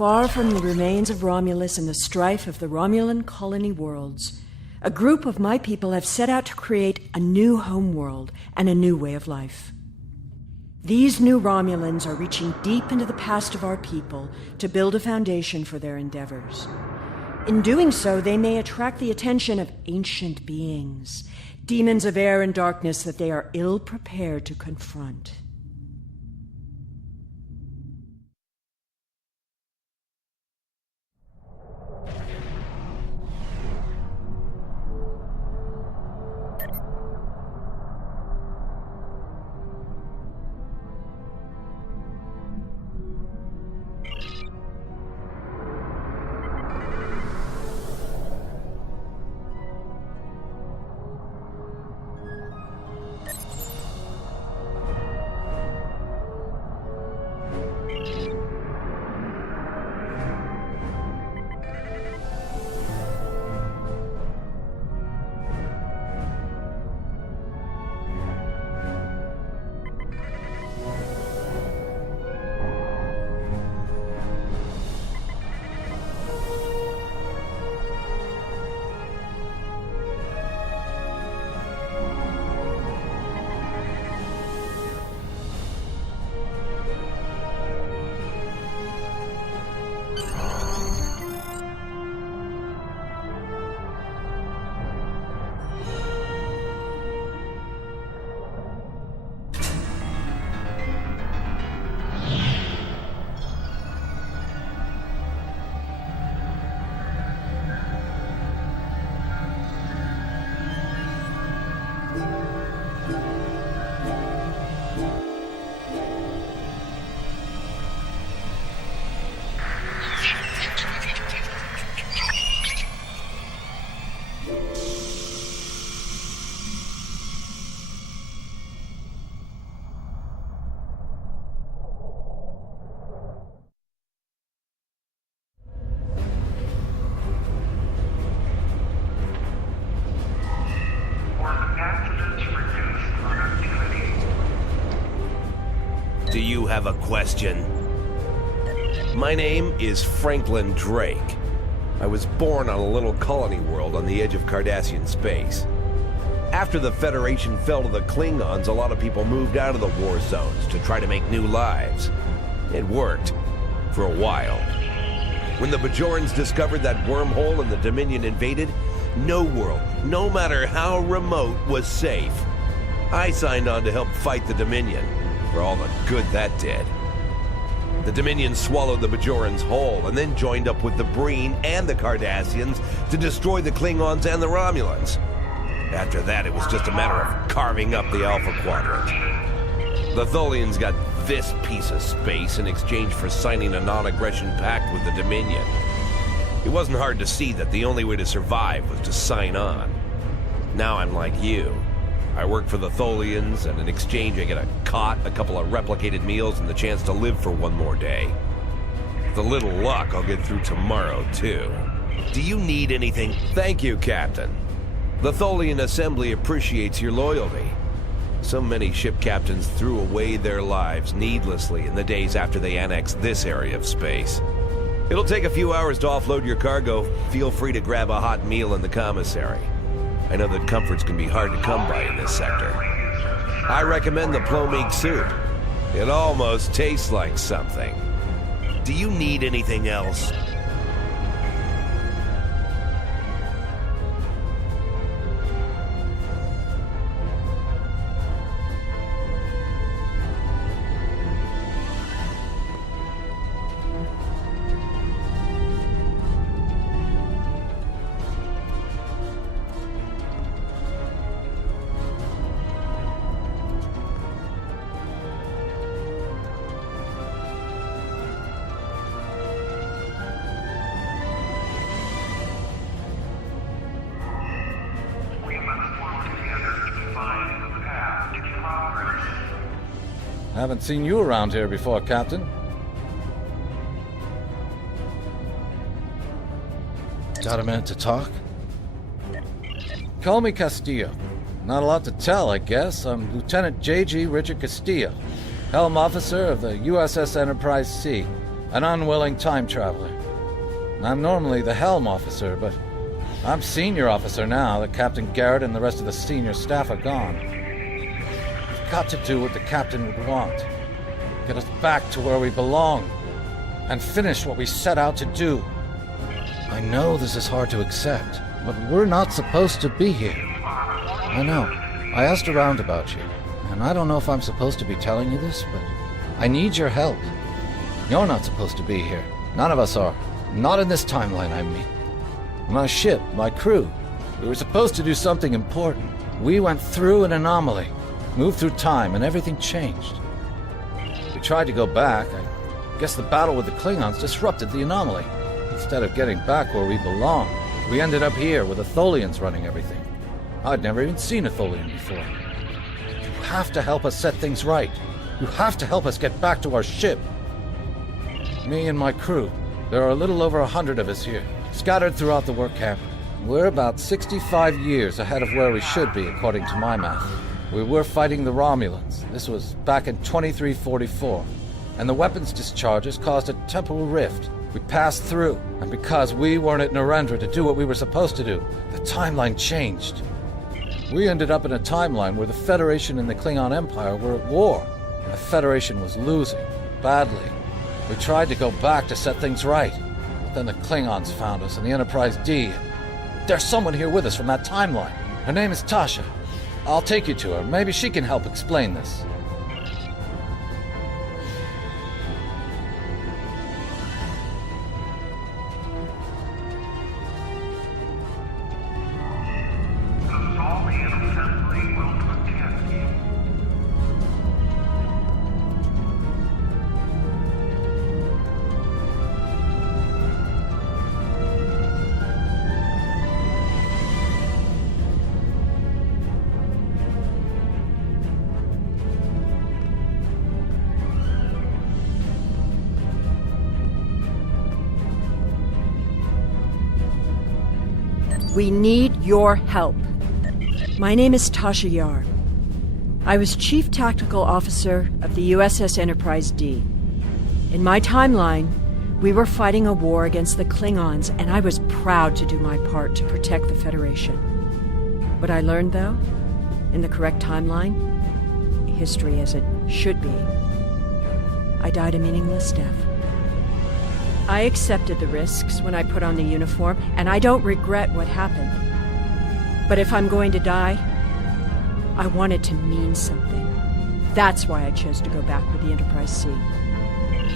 Far from the remains of Romulus and the strife of the Romulan colony worlds, a group of my people have set out to create a new homeworld and a new way of life. These new Romulans are reaching deep into the past of our people to build a foundation for their endeavors. In doing so, they may attract the attention of ancient beings, demons of air and darkness that they are ill-prepared to confront. Do you have a question? My name is Franklin Drake. I was born on a little colony world on the edge of Cardassian space. After the Federation fell to the Klingons, a lot of people moved out of the war zones to try to make new lives. It worked. For a while. When the Bajorans discovered that wormhole and the Dominion invaded, no world, no matter how remote, was safe. I signed on to help fight the Dominion, for all the good that did. The Dominion swallowed the Bajorans whole, and then joined up with the Breen and the Cardassians to destroy the Klingons and the Romulans. After that, it was just a matter of carving up the Alpha Quadrant. The Tholians got this piece of space in exchange for signing a non-aggression pact with the Dominion. It wasn't hard to see that the only way to survive was to sign on. Now I'm like you. I work for the Tholians, and in exchange I get a cot, a couple of replicated meals, and the chance to live for one more day. With a little luck, I'll get through tomorrow, too. Do you need anything? Thank you, Captain. The Tholian Assembly appreciates your loyalty. So many ship captains threw away their lives needlessly in the days after they annexed this area of space. It'll take a few hours to offload your cargo. Feel free to grab a hot meal in the commissary. I know that comforts can be hard to come by in this sector. I recommend the Plomig soup. It almost tastes like something. Do you need anything else? Haven't seen you around here before, Captain. Got a minute to talk? Call me Castillo. Not a lot to tell, I guess. I'm Lieutenant J.G. Richard Castillo, Helm Officer of the USS Enterprise C. an unwilling time traveler. I'm normally the helm officer, but I'm senior officer now that Captain Garrett and the rest of the senior staff are gone. We've got to do what the captain would want. Get us back to where we belong, and finish what we set out to do. I know this is hard to accept, but we're not supposed to be here. I know. I asked around about you, and I don't know if I'm supposed to be telling you this, but I need your help. You're not supposed to be here. None of us are. Not in this timeline, I mean. My ship, my crew, we were supposed to do something important. We went through an anomaly, moved through time, and everything changed. We tried to go back. I guess the battle with the Klingons disrupted the anomaly. Instead of getting back where we belong, we ended up here with the Tholians running everything. I'd never even seen a Tholian before. You have to help us set things right. You have to help us get back to our ship. Me and my crew, there are a little over 100 of us here, scattered throughout the work camp. We're about 65 years ahead of where we should be, according to my math. We were fighting the Romulans. This was back in 2344. And the weapons discharges caused a temporal rift. We passed through, and because we weren't at Narendra to do what we were supposed to do, the timeline changed. We ended up in a timeline where the Federation and the Klingon Empire were at war, and the Federation was losing, badly. We tried to go back to set things right, but then the Klingons found us and the Enterprise D. There's someone here with us from that timeline. Her name is Tasha. I'll take you to her. Maybe she can help explain this. We need your help. My name is Tasha Yar. I was Chief Tactical Officer of the USS Enterprise D. In my timeline, we were fighting a war against the Klingons, and I was proud to do my part to protect the Federation. What I learned, though, in the correct timeline, history as it should be, I died a meaningless death. I accepted the risks when I put on the uniform, and I don't regret what happened. But if I'm going to die, I want it to mean something. That's why I chose to go back with the Enterprise C.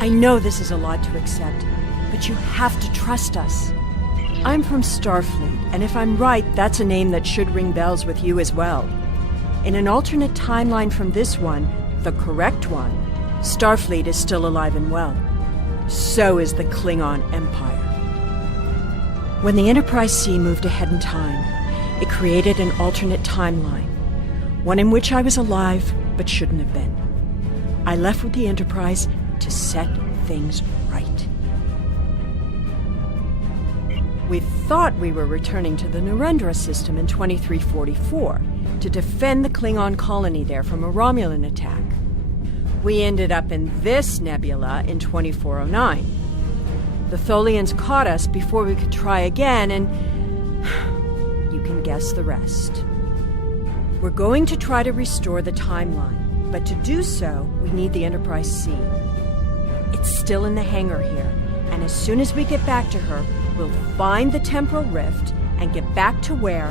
I know this is a lot to accept, but you have to trust us. I'm from Starfleet, and if I'm right, that's a name that should ring bells with you as well. In an alternate timeline from this one, the correct one, Starfleet is still alive and well. So is the Klingon Empire. When the Enterprise C moved ahead in time, it created an alternate timeline, one in which I was alive but shouldn't have been. I left with the Enterprise to set things right. We thought we were returning to the Narendra system in 2344 to defend the Klingon colony there from a Romulan attack. We ended up in this nebula in 2409. The Tholians caught us before we could try again, and you can guess the rest. We're going to try to restore the timeline, but to do so, we need the Enterprise C. It's still in the hangar here, and as soon as we get back to her, we'll find the temporal rift and get back to where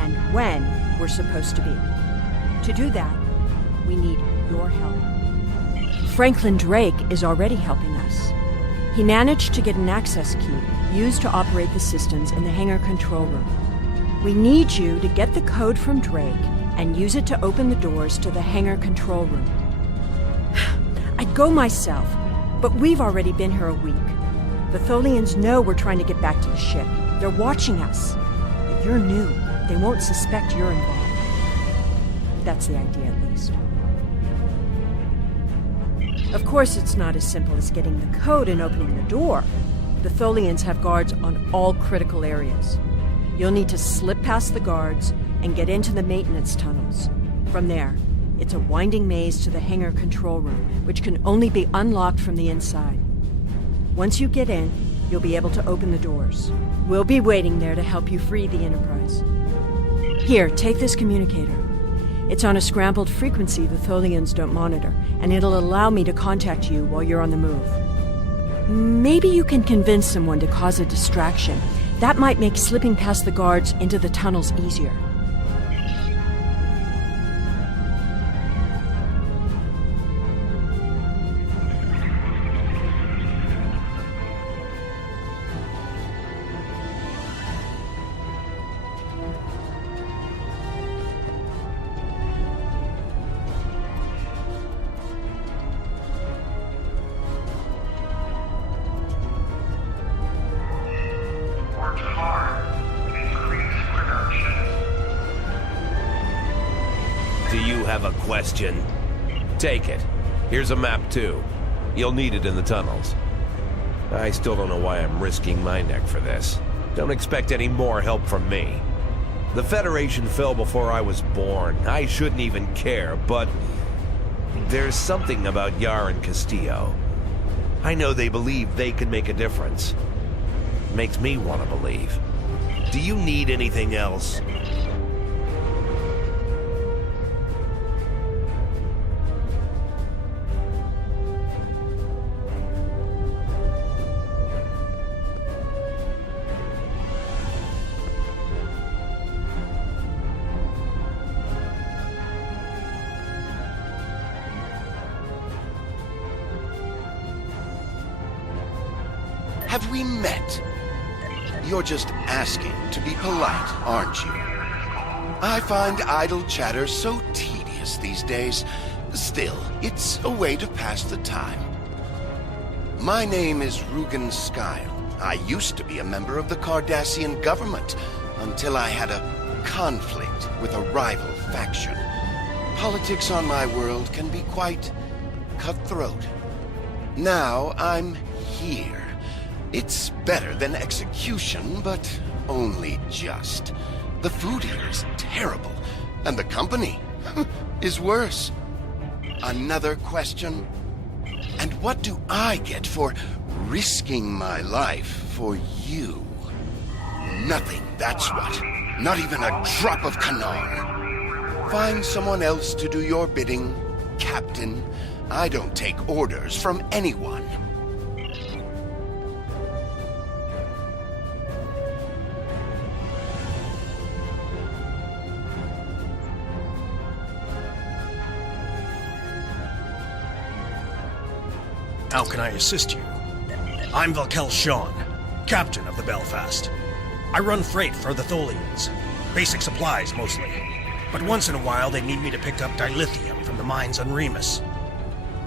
and when we're supposed to be. To do that, we need your help. Franklin Drake is already helping us. He managed to get an access key used to operate the systems in the hangar control room. We need you to get the code from Drake and use it to open the doors to the hangar control room. I'd go myself, but we've already been here a week. The Tholians know we're trying to get back to the ship. They're watching us. But you're new. They won't suspect you're involved. That's the idea, at least. Of course, it's not as simple as getting the code and opening the door. The Tholians have guards on all critical areas. You'll need to slip past the guards and get into the maintenance tunnels. From there, it's a winding maze to the hangar control room, which can only be unlocked from the inside. Once you get in, you'll be able to open the doors. We'll be waiting there to help you free the Enterprise. Here, take this communicator. It's on a scrambled frequency the Tholians don't monitor, and it'll allow me to contact you while you're on the move. Maybe you can convince someone to cause a distraction. That might make slipping past the guards into the tunnels easier. Do you have a question? Take it. Here's a map too. You'll need it in the tunnels. I still don't know why I'm risking my neck for this. Don't expect any more help from me. The Federation fell before I was born. I shouldn't even care, but there's something About Yar and Castillo. I know they believe they can make a difference. Makes me want to believe. Do you need anything else? Have we met? You're just asking to be polite, aren't you? I find idle chatter so tedious these days. Still, it's a way to pass the time. My name is Rugen Skyle. I used to be a member of the Cardassian government until I had a conflict with a rival faction. Politics on my world can be quite cutthroat. Now I'm here. It's better than execution, but only just. The food here is terrible, and the company is worse. Another question? And what do I get for risking my life for you? Nothing, that's what. Not even a drop of Kanar. Find someone else to do your bidding, Captain. I don't take orders from anyone. How can I assist you? I'm Valkel Shawn, captain of the Belfast. I run freight for the Tholians. Basic supplies, mostly. But once in a while, they need me to pick up dilithium from the mines on Remus.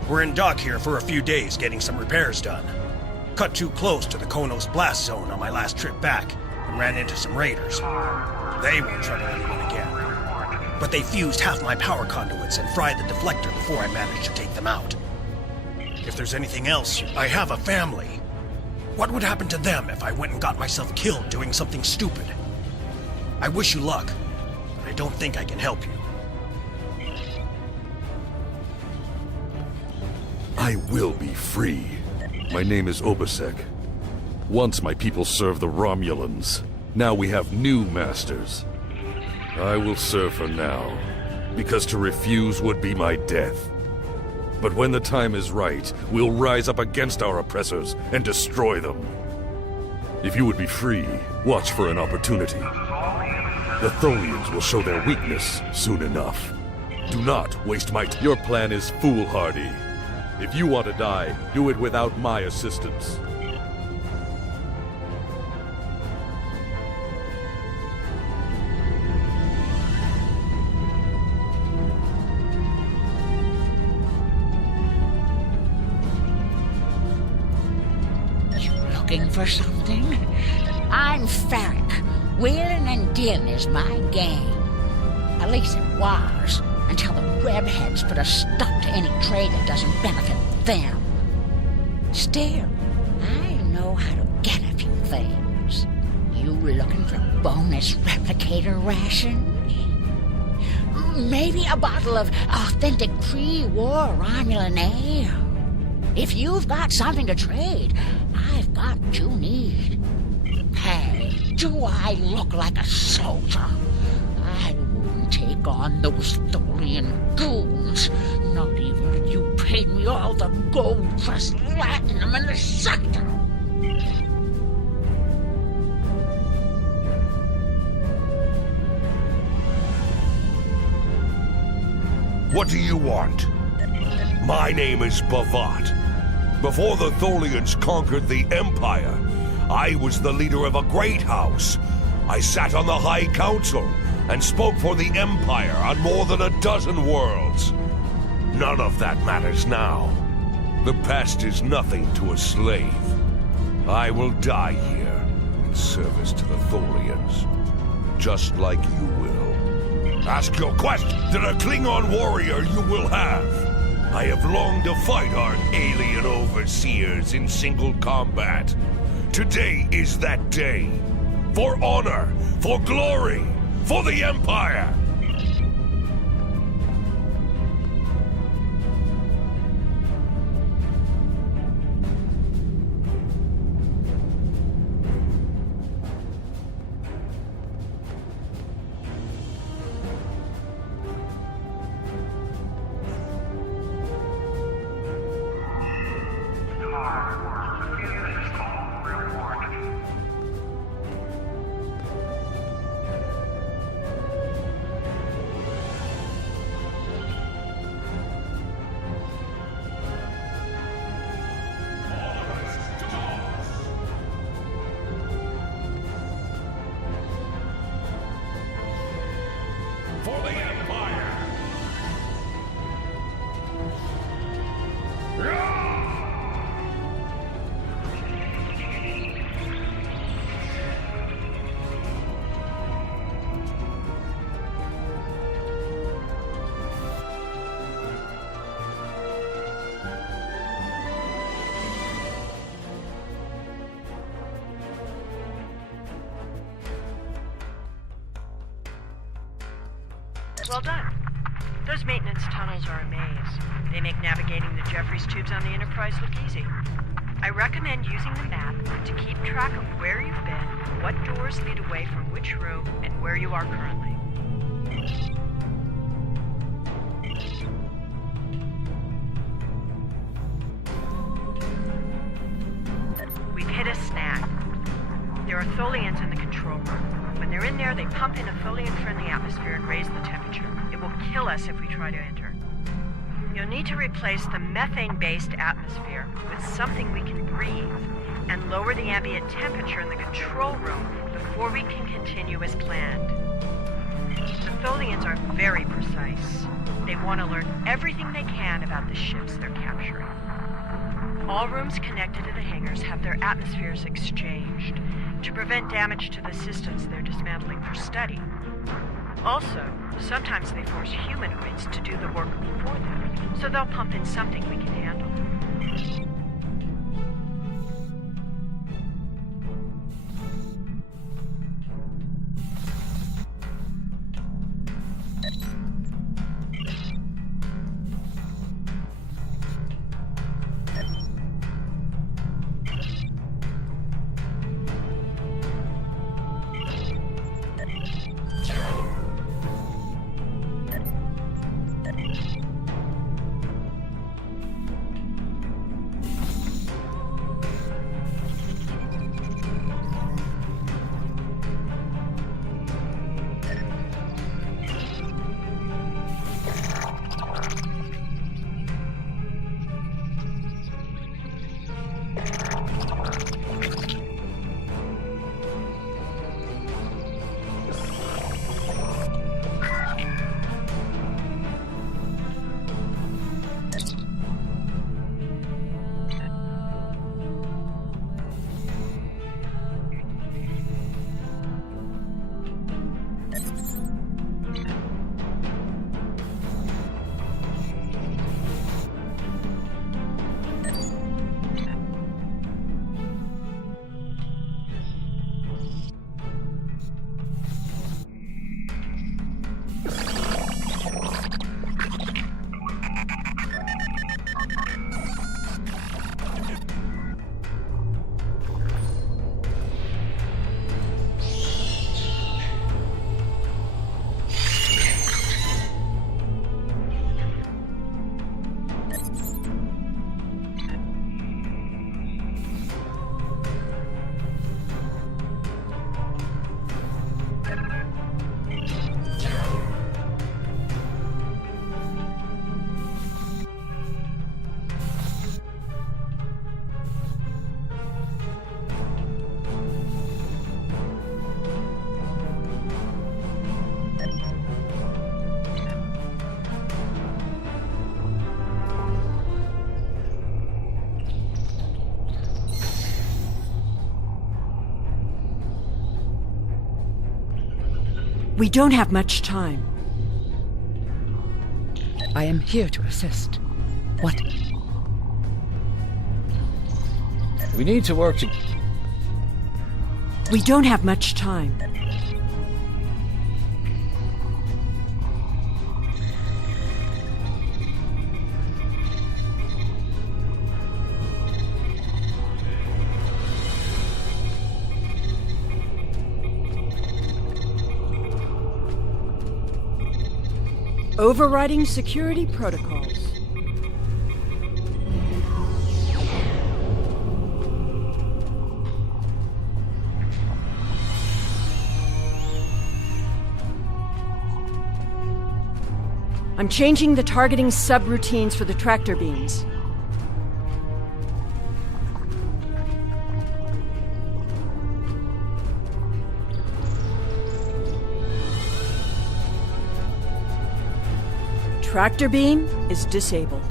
We're in dock here for a few days getting some repairs done. Cut too close to the Konos blast zone on my last trip back and ran into some raiders. They won't trouble anyone again. But they fused half my power conduits and fried the deflector before I managed to take them out. If there's anything else, I have a family. What would happen to them if I went and got myself killed doing something stupid? I wish you luck, but I don't think I can help you. I will be free. My name is Obasek. Once my people served the Romulans. Now we have new masters. I will serve for now, because to refuse would be my death. But when the time is right, we'll rise up against our oppressors and destroy them. If you would be free, watch for an opportunity. The Tholians will show their weakness soon enough. Do not waste my time. Your plan is foolhardy. If you want to die, do it without my assistance. Looking for something? I'm Farrick. Wheeling and dealing is my game. At least it was, until the webheads put a stop to any trade that doesn't benefit them. Still, I know how to get a few things. You looking for bonus replicator rations? Maybe a bottle of authentic pre-war Romulan ale? If you've got something to trade, got you need. Hey, do I look like a soldier? I wouldn't take on those Tholian goons, not even if you paid me all the gold plus platinum in the sector. What do you want? My name is Bavat. Before the Tholians conquered the Empire, I was the leader of a great house. I sat on the High Council and spoke for the Empire on more than a dozen worlds. None of that matters now. The past is nothing to a slave. I will die here in service to the Tholians, just like you will. Ask your question to the Klingon warrior you will have. I have longed to fight our alien overseers in single combat. Today is that day. For honor, for glory, for the Empire! For the Empire! Well done. Those maintenance tunnels are a maze. They make navigating the Jeffries tubes on the Enterprise look easy. I recommend using the map to keep track of where you've been, what doors lead away from which room, and where you are currently. We've hit a snag. There are Tholians in the control room. When they're in there, they pump in a Tholian-friendly atmosphere and raise the temperature. It will kill us if we try to enter. You'll need to replace the methane-based atmosphere with something we can breathe and lower the ambient temperature in the control room before we can continue as planned. The Tholians are very precise. They want to learn everything they can about the ships they're capturing. All rooms connected to the hangars have their atmospheres exchanged to prevent damage to the systems they're dismantling for study. Also, sometimes they force humanoids to do the work for them, so they'll pump in something we can handle. We don't have much time. I am here to assist. What? We need to work to... We don't have much time. Overriding security protocols. I'm changing the targeting subroutines for the tractor beams. Tractor beam is disabled.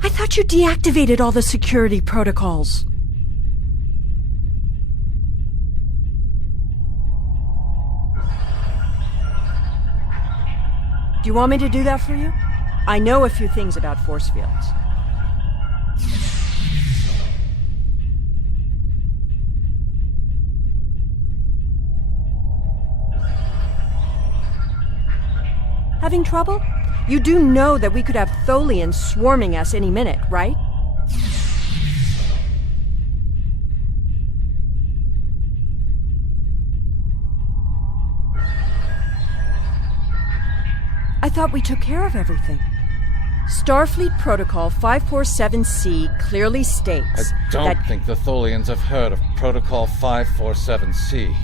I thought you deactivated all the security protocols. Do you want me to do that for you? I know a few things about force fields. Having trouble? You do know that we could have Tholians swarming us any minute, right? I thought we took care of everything. Starfleet Protocol 547C clearly states I don't think the Tholians have heard of Protocol 547C.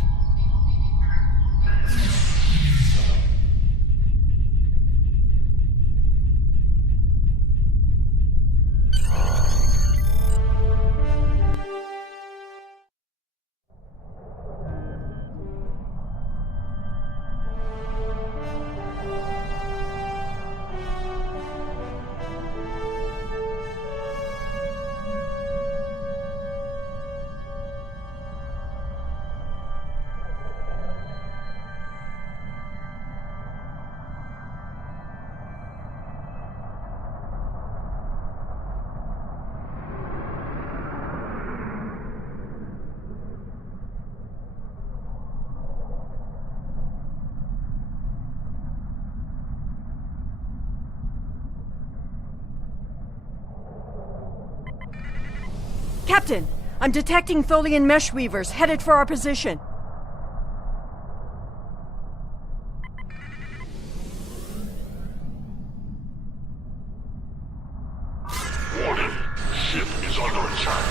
Captain, I'm detecting Tholian mesh weavers headed for our position. Warning. Ship is under attack.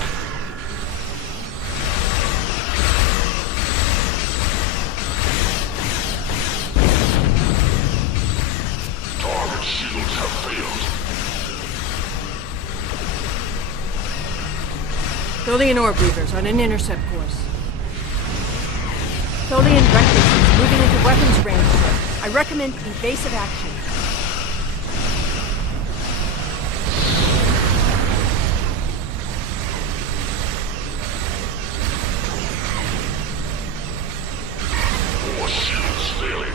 Target shields have failed. Tholian orb weavers on an intercept course. Tholian recluses moving into weapons range. I recommend evasive action. More shields failing.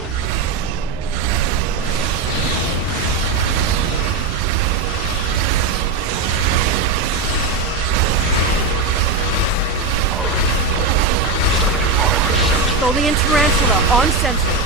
Tholian Tarantula on sensor.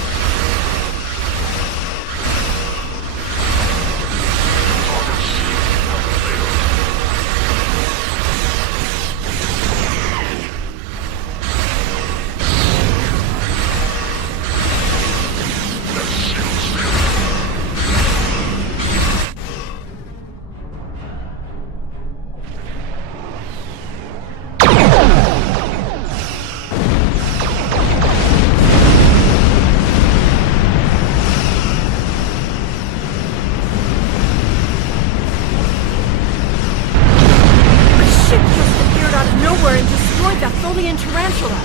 Nowhere and destroyed that Tholian Tarantula.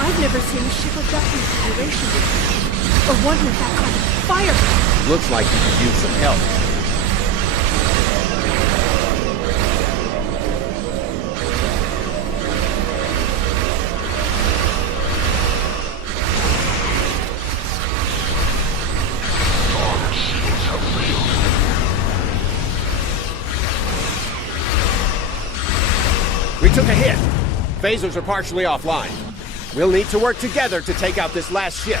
I've never seen a ship of that configuration before. Or one with that kind of fire. Looks like you could use some help. We took a hit. Phasers are partially offline. We'll need to work together to take out this last ship.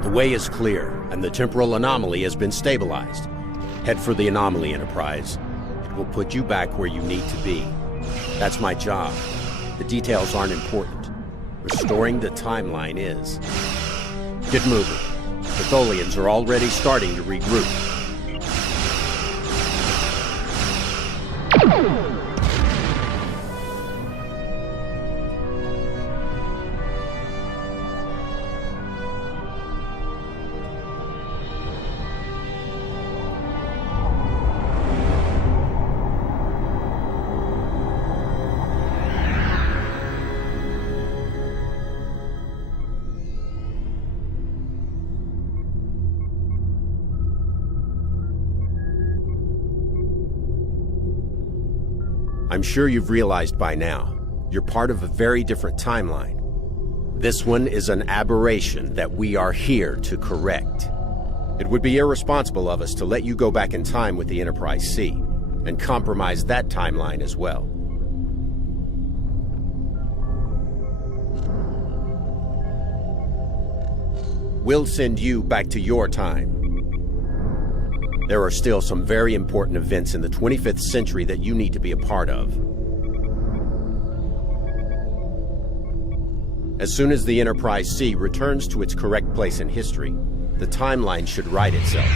The way is clear, and the temporal anomaly has been stabilized. Head for the anomaly, Enterprise. It will put you back where you need to be. That's my job. The details aren't important. Restoring the timeline is. Get moving. The Tholians are already starting to regroup. I'm sure you've realized by now, you're part of a very different timeline. This one is an aberration that we are here to correct. It would be irresponsible of us to let you go back in time with the Enterprise C, and compromise that timeline as well. We'll send you back to your time. There are still some very important events in the 25th century that you need to be a part of. As soon as the Enterprise C returns to its correct place in history, the timeline should right itself.